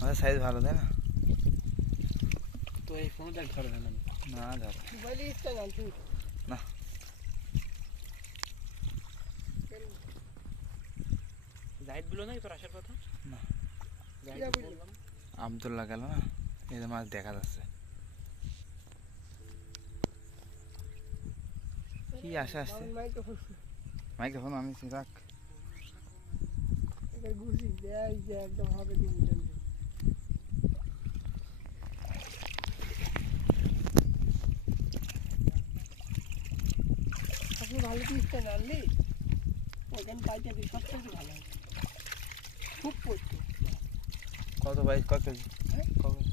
মাছের সাইজ ভালো তাই না? তো এই ফোন দেখ ধরে না। না ধর। মোবাইলে ইচ্ছা জানছি না। তোর আসার কথা? না। গেল এই মাছ দেখা যাচ্ছে। কি আশা আসছে মাইক্রোফোন আমি রাখ এটা ঘুরছি দেয় যে একদম হবে ভালো পিসটা জানলি ওখানে পাইতে দিই সব থেকে ভালো হয় খুব পড়তো কত বাইশ ক কেজি হ্যাঁ? ক কেজি?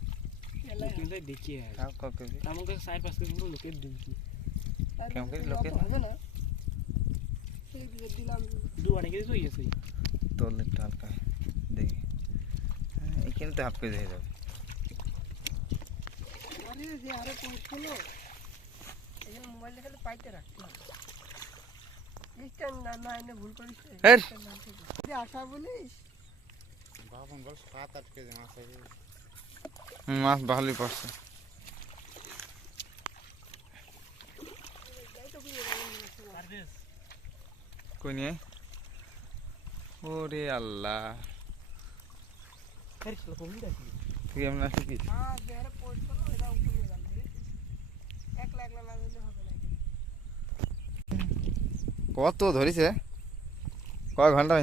এলাই কিন্তু দেখি আর তাও ক কেজি আমার কাছে চার পাঁচ কেজি মতো লোকের দিয়েছি তার কেমন করে মধ্যে লোকের অত হবে না সেই দিকে দিলাম দু আড়াই কেজি তো গেছে তোর একটু হালকা দেখি হ্যাঁ, এখানে তো হাফ কেজি হয়ে যাবে আরে যে আরও পৌঁছলো এখানে মোবাইলটা খালি পাইতে রাখতে মাছ ভালোই পড়ছে। কই নিয়ে? ওরে আল্লাহ। রাখি তুই কি? শুরু হয়েছে। কয় ঘণ্টা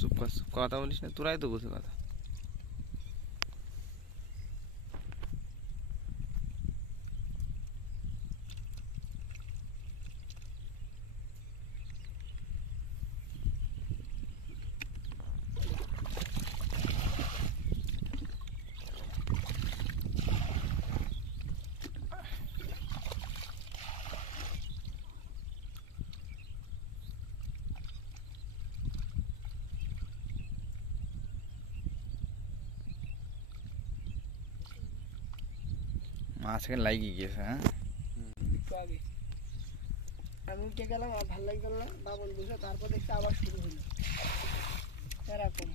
চুপ, কথা বলিস না তোরাই তো বুঝে কথা। মাছ এখানে লাগিয়ে গিয়েছে হ্যাঁ? আমি উঠে গেলাম আর ভালো লাগল না বাবন বুঝে তারপর দেখছি আবার শুরু হলো। এরকম।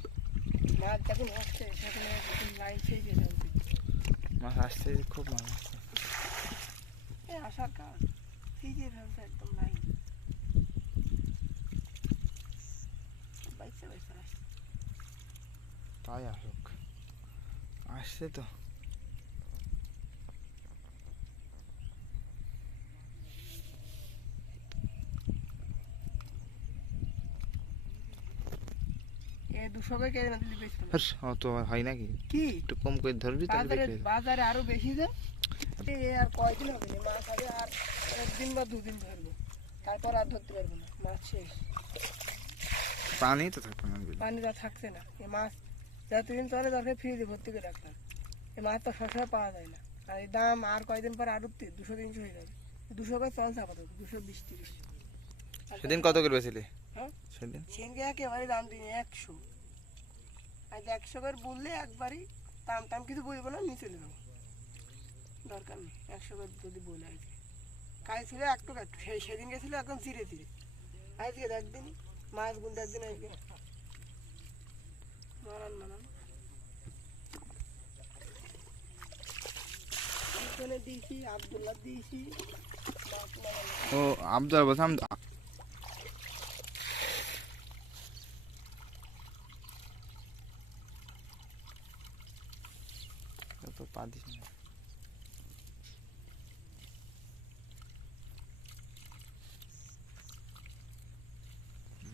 মাছ যখন হচ্ছে সেখানে লাইন সেই যেতে হবে মাছ আসছে খুব মাছ আসছে এই আসার কাজ। সেই যে ফেলছে একদম লাইন আসছে। তাই আসুক। আসছে তো। এ করে কেজি না দিলে বেশি না। হাস, অত হয় নাকি? কি? একটু কম করে ধরবি তাহলে বাজারে বাজারে আরও বেশি যে? আর কয়দিন হবে মাছ হবে আর একদিন বা দুদিন ধরবো। তারপর আর ধরতে পারব না। মাছ শেষ। পানি তো থাকবে না বিলে। পানিটা থাকছে না। এই মাছ যতদিন চলে দরকার ফ্রিজে ভর্তি করে রাখলাম এই মাছ তো সবসময় পাওয়া যায় না। আর এই দাম আর কয়দিন পর আরও দুশো তিনশো হয়ে যাবে। দুশো করে চলছে আপাতত। দুশো বিশ তিরিশ। সেদিন কত করে বেছিলে হ্যাঁ? সেদিন? সেদিনকে একেবারে দাম দিন একশো। আজ একশো করে বললে একবারই দাম টাম কিছু বলব না, নিচে দেবো। দরকার নেই, একশো করে যদি বলে আজকে কাল ছিল একটু একটু সেই সেদিনকে ছিল একদম চিরে চিরে। আজকে একদিন মাছ গুনতে একদিন আজকে। মারান মারান দিয়েছি, আবদুল্লাহ দিয়েছি। ও আবদার বলছে পা দিস না।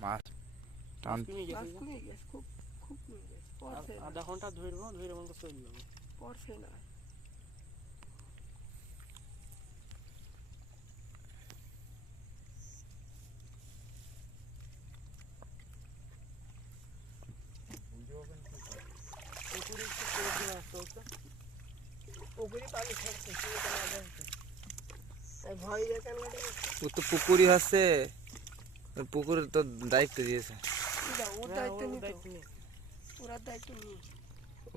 মাছ টান খুব খুব আধা ঘণ্টা ধরবো ধরে মনে যাব পড়ছে না পুকুরে একটু করে দিয়ে আসতে হতো পুকুরি পানি ছাড়ছে শুনে তো মজা হচ্ছে তাই ভয় দেখেন না ও তো পুকুরি হচ্ছে পুকুরের তো দায়িত্ব দিয়েছে। দায়িত্ব দায়িত্ব দায়িত্ব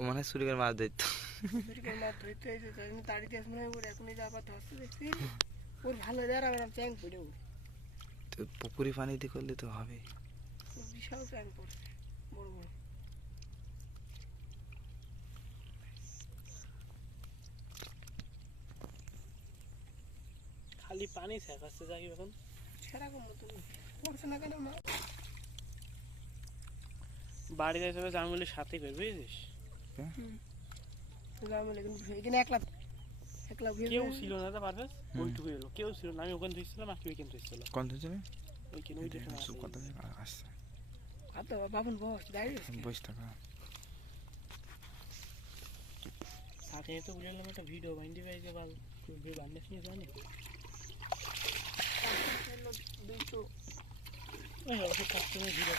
মানে চুরি করে মাছ দিত চুরি করে মাছ ধরতে। এসে তো আমি তাড়িতে আসব না ওর এখনই যা আবার ধরতে দেখছি ওর ভালো দেয় চ্যাং পড়ে ওর তো পুকুরি পানিতে করলে তো হবে বিশাল চ্যাং পড়ছে, বড় বড়। খালি পানি শেখাচ্ছে যাই এখন সেরকম মতো পড়ছে না কেন মা বাড়ি যাই সবাই জামুলের সাথে করবে বুঝেছিস? গ্রামে কিন্তু এখানে একলা একলা কেউ ছিল না তো পারবে ওইটুকু এলো। কেউ ছিল না আমি ওখানে ধুইছিলাম আর কেউ এখানে ধুইছিল কোন তো যাবে ওইখানে ওইটা সুখ কথা আসছে আর তো বাবন বস দাঁড়িয়ে বইস টাকা সাথে তো বুঝলাম একটা ভিডিও বাইন্ডি বাল নিয়ে জানি দুইশো ওই অবশ্য কাস্টমার ভিডিও